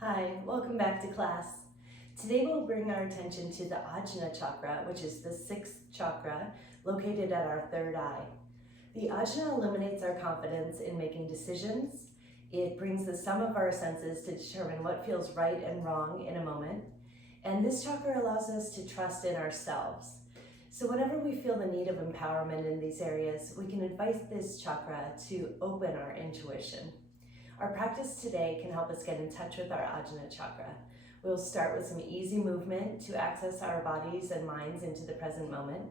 Hi, welcome back to class. Today we'll bring our attention to the Ajna chakra, which is the sixth chakra located at our third eye. The Ajna illuminates our confidence in making decisions. It brings the sum of our senses to determine what feels right and wrong in a moment. And this chakra allows us to trust in ourselves. So whenever we feel the need of empowerment in these areas, we can invite this chakra to open our intuition. Our practice today can help us get in touch with our Ajna chakra. We'll start with some easy movement to access our bodies and minds into the present moment.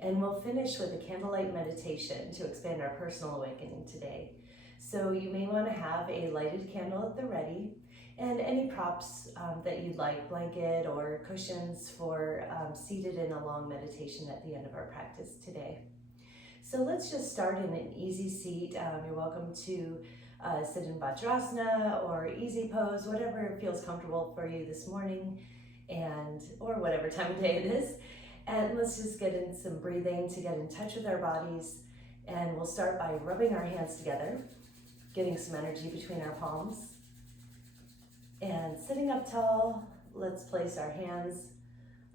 And we'll finish with a candlelight meditation to expand our personal awakening today. So you may want to have a lighted candle at the ready and any props that you'd like, blanket or cushions for seated in a long meditation at the end of our practice today. So let's just start in an easy seat. You're welcome to sit in Vajrasana or easy pose, whatever feels comfortable for you this morning or whatever time of day it is. And let's just get in some breathing to get in touch with our bodies. And we'll start by rubbing our hands together, getting some energy between our palms. And sitting up tall, let's place our hands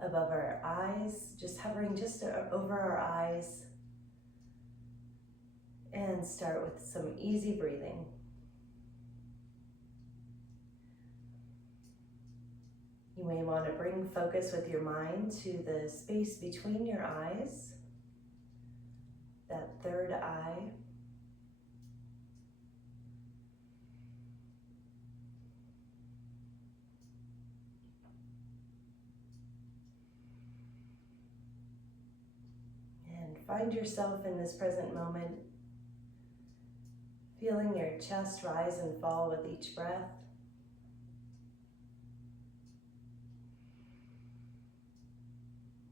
above our eyes, just hovering just over our eyes. And start with some easy breathing. You may want to bring focus with your mind to the space between your eyes, that third eye. And find yourself in this present moment, feeling your chest rise and fall with each breath.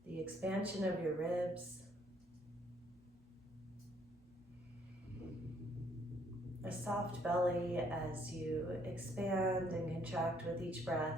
The expansion of your ribs. A soft belly as you expand and contract with each breath.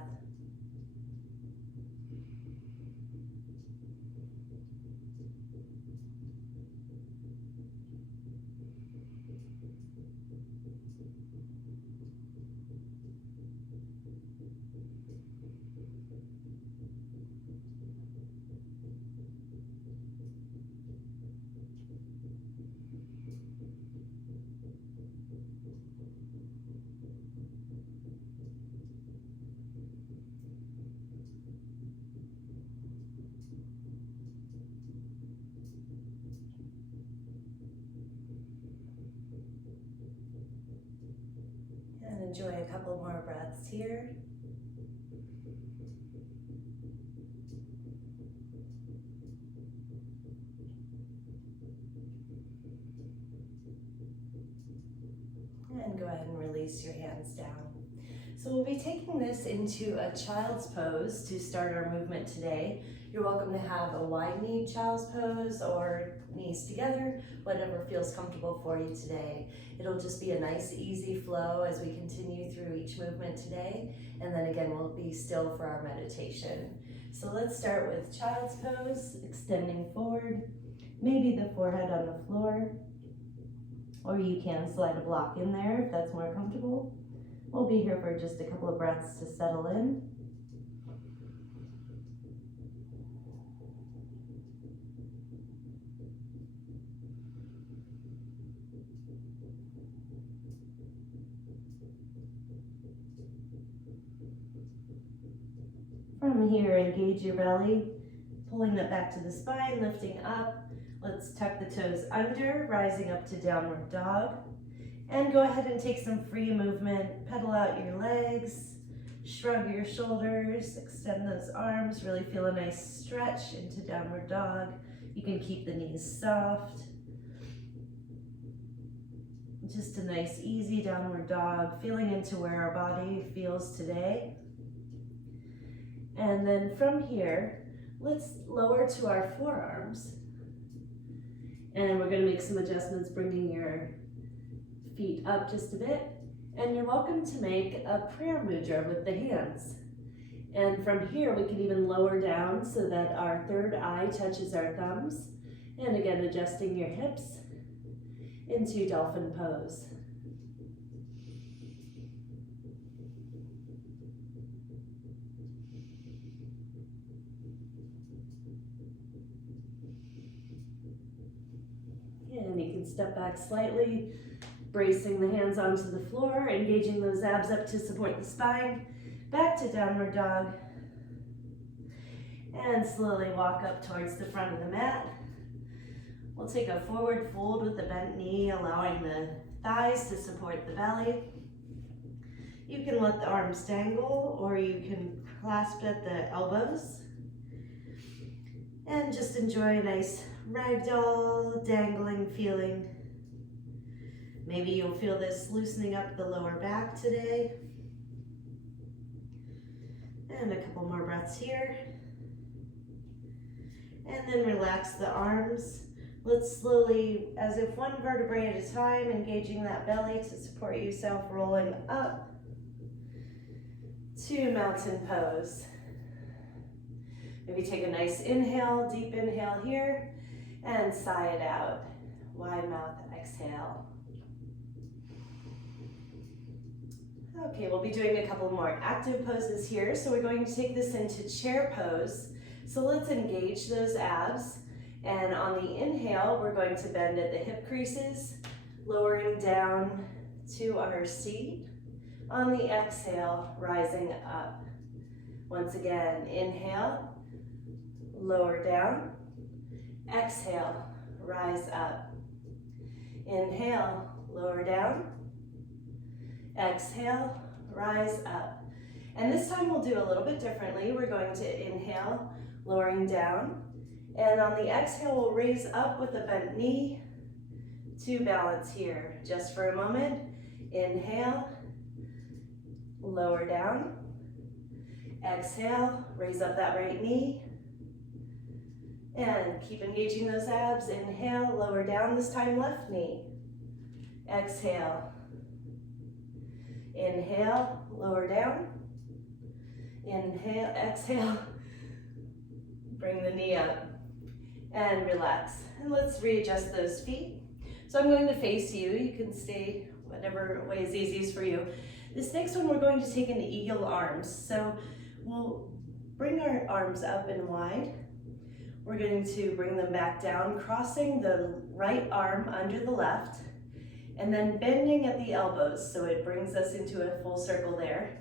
And enjoy a couple more breaths here. And go ahead and release your hands down. So we'll be taking this into a child's pose to start our movement today. You're welcome to have a wide-kneed child's pose or knees together, whatever feels comfortable for you today. It'll just be a nice, easy flow as we continue through each movement today. And then again, we'll be still for our meditation. So let's start with child's pose, extending forward, maybe the forehead on the floor, or you can slide a block in there if that's more comfortable. We'll be here for just a couple of breaths to settle in. From here, engage your belly, pulling that back to the spine, lifting up. Let's tuck the toes under, rising up to downward dog. And go ahead and take some free movement. Pedal out your legs, shrug your shoulders, extend those arms, really feel a nice stretch into downward dog. You can keep the knees soft. Just a nice, easy downward dog, feeling into where our body feels today. And then from here, let's lower to our forearms. And we're going to make some adjustments, bringing your feet up just a bit. And you're welcome to make a prayer mudra with the hands. And from here, we can even lower down so that our third eye touches our thumbs. And again, adjusting your hips into dolphin pose. you can step back slightly, bracing the hands onto the floor, engaging those abs up to support the spine. Back to downward dog. And slowly walk up towards the front of the mat. We'll take a forward fold with the bent knee, allowing the thighs to support the belly. You can let the arms dangle, or you can clasp at the elbows. And just enjoy a nice ragdoll, dangling feeling. Maybe you'll feel this loosening up the lower back today. And a couple more breaths here. And then relax the arms. Let's slowly, as if one vertebrae at a time, engaging that belly to support yourself, rolling up to mountain pose. Maybe take a nice inhale, deep inhale here, and sigh it out. Wide mouth exhale. Okay, we'll be doing a couple more active poses here. So we're going to take this into chair pose. So let's engage those abs. And on the inhale, we're going to bend at the hip creases, lowering down to our seat. On the exhale, rising up. Once again, inhale, lower down. Exhale, rise up. Inhale, lower down. Exhale, rise up. And this time we'll do a little bit differently. We're going to inhale, lowering down. And on the exhale, we'll raise up with a bent knee to balance here. Just for a moment. Inhale, lower down. Exhale, raise up that right knee. And keep engaging those abs. Inhale, lower down, this time left knee. Exhale. Inhale, lower down. Inhale, exhale. Bring the knee up. And relax. And let's readjust those feet. So I'm going to face you. You can stay whatever way is easiest for you. This next one, we're going to take into eagle arms. So we'll bring our arms up and wide. We're going to bring them back down, crossing the right arm under the left, and then bending at the elbows, so it brings us into a full circle there.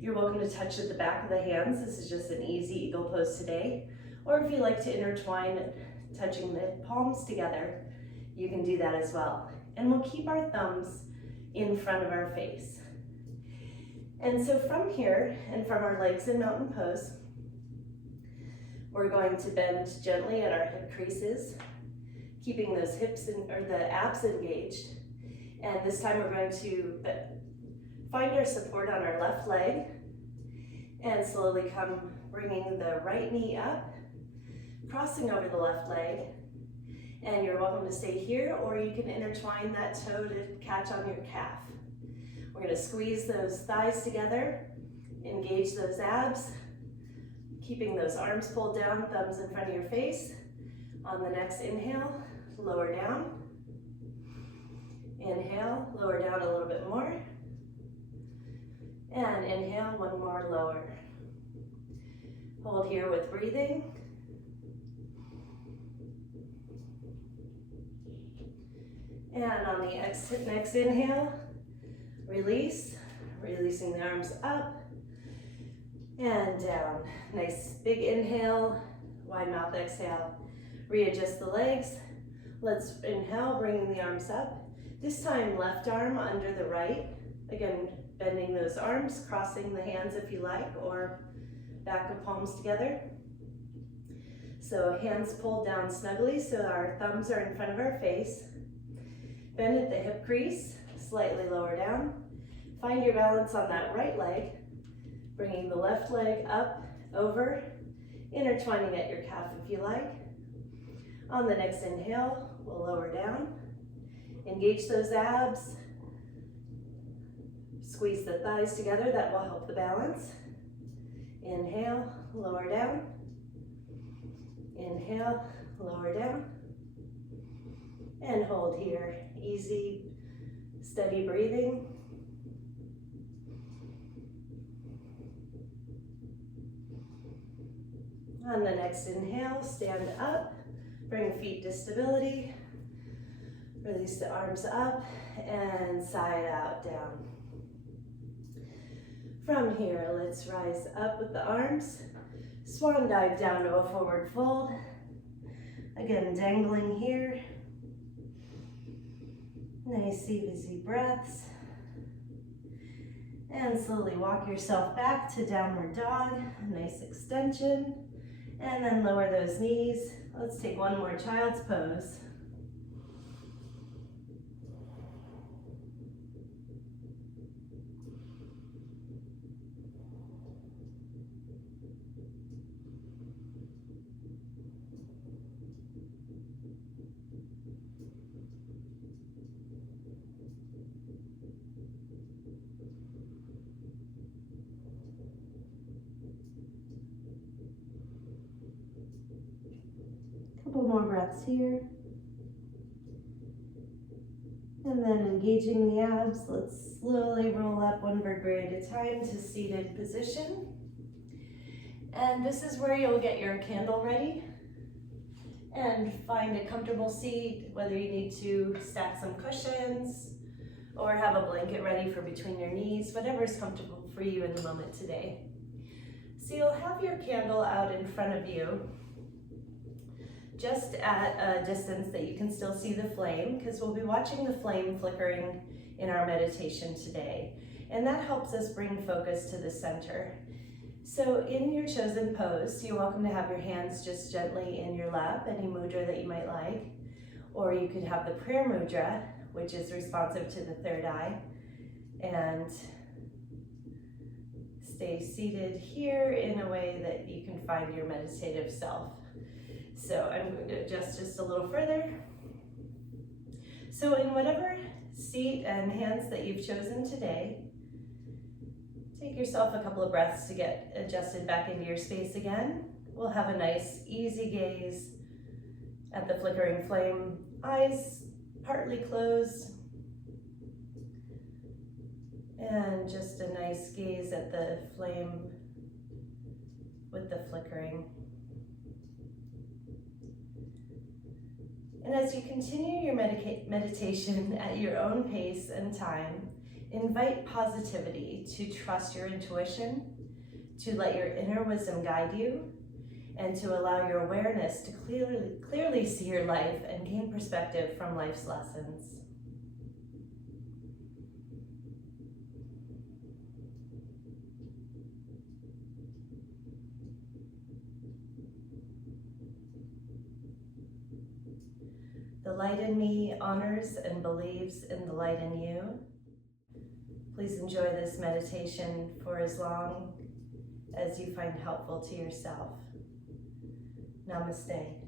You're welcome to touch at the back of the hands. This is just an easy eagle pose today. Or if you like to intertwine, touching the palms together, you can do that as well. And we'll keep our thumbs in front of our face. And so from here, and from our legs in mountain pose, we're going to bend gently at our hip creases, keeping those hips or the abs engaged. And this time we're going to find our support on our left leg and slowly come bringing the right knee up, crossing over the left leg. And you're welcome to stay here, or you can intertwine that toe to catch on your calf. We're going to squeeze those thighs together, engage those abs, keeping those arms pulled down, thumbs in front of your face. On the next inhale, lower down. Inhale, lower down a little bit more. And inhale, one more lower. Hold here with breathing. And on the next inhale, release, releasing the arms up and down. Nice big inhale, wide mouth exhale. Readjust the legs. Let's inhale, bringing the arms up. This time, left arm under the right. Again, bending those arms, crossing the hands if you like, or back of palms together. So hands pulled down snugly so our thumbs are in front of our face. Bend at the hip crease, slightly lower down. Find your balance on that right leg, bringing the left leg up, over, intertwining at your calf if you like. On the next inhale, we'll lower down. Engage those abs. Squeeze the thighs together, that will help the balance. Inhale, lower down. Inhale, lower down. And hold here. Easy, steady breathing. On the next inhale, stand up. Bring feet to stability. Release the arms up and side out, down. From here, let's rise up with the arms. Swan dive down to a forward fold. Again, dangling here. Nice, easy breaths. And slowly walk yourself back to downward dog. A nice extension. And then lower those knees. Let's take one more child's pose. Couple more breaths here. And then engaging the abs, let's slowly roll up one vertebrae at a time to seated position. And this is where you'll get your candle ready and find a comfortable seat, whether you need to stack some cushions or have a blanket ready for between your knees, whatever is comfortable for you in the moment today. So you'll have your candle out in front of you, just at a distance that you can still see the flame, because we'll be watching the flame flickering in our meditation today. And that helps us bring focus to the center. So in your chosen pose, you're welcome to have your hands just gently in your lap, any mudra that you might like. Or you could have the prayer mudra, which is responsive to the third eye. And stay seated here in a way that you can find your meditative self. So I'm going to adjust just a little further. So in whatever seat and hands that you've chosen today, take yourself a couple of breaths to get adjusted back into your space again. We'll have a nice easy gaze at the flickering flame, eyes partly closed, and just a nice gaze at the flame with the flickering. And as you continue your meditation at your own pace and time, invite positivity to trust your intuition, to let your inner wisdom guide you, and to allow your awareness to clearly see your life and gain perspective from life's lessons. The light in me honors and believes in the light in you. Please enjoy this meditation for as long as you find helpful to yourself. Namaste.